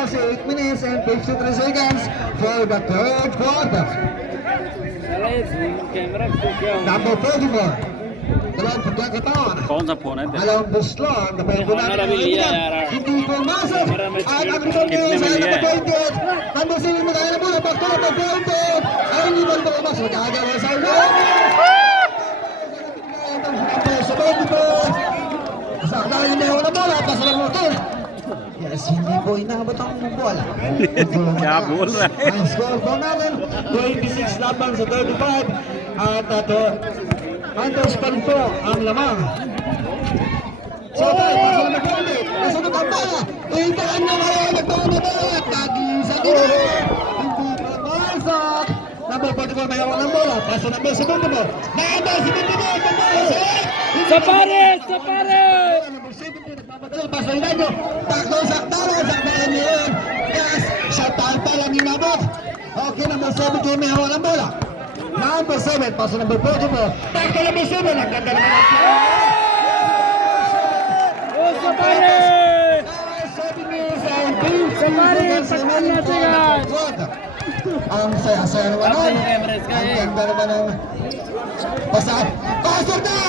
oras, 8 minutes and 53 seconds for the third quarter. Number 44. Dalawang pagkakataon. कौन सा फोन है तेरा? Alam Buslon, napayag natin ang kaibigan. Hindi pumasok. At ang isang Kitne sa में लिया है? number 28. Number 7 mo tayo na muna. Pagtulo ng 28. Ay, hindi ba ito pumasok? Magkagawa sa iyo. Sa 24. Sa dahil may una bola. Pasa ng motor. Yes, hindi po inabot ang bola. क्या बोल रहा है? Ang score po natin, 26 laban sa 35. At ito, Antos pa rin po ang lamang. So tayo, pasok na nag-ulit. Nasunod ang bola. Hintaan na kayo, nag-ulit at tag-isa din. Hindi pa pasok. Number 44 may awang ng bola. Pasok na ba segundo mo? Number 17 Sa pares! Sa pares! Number 17 nagpapadal. Pasok na nyo. Takbo sa tara. Sakbayan niyo yun. Yes, shot down pa lang inabot. Okay, number 17 may awang ng bola. Number 7, paso number 44. Takbo number 7, ang ganda naman ang Oh, sa pares! 7 years and 3 Paris, pagkakas natin yan. Ang saya-saya naman nun. Ang ganda naman ng pasok. Pasok na!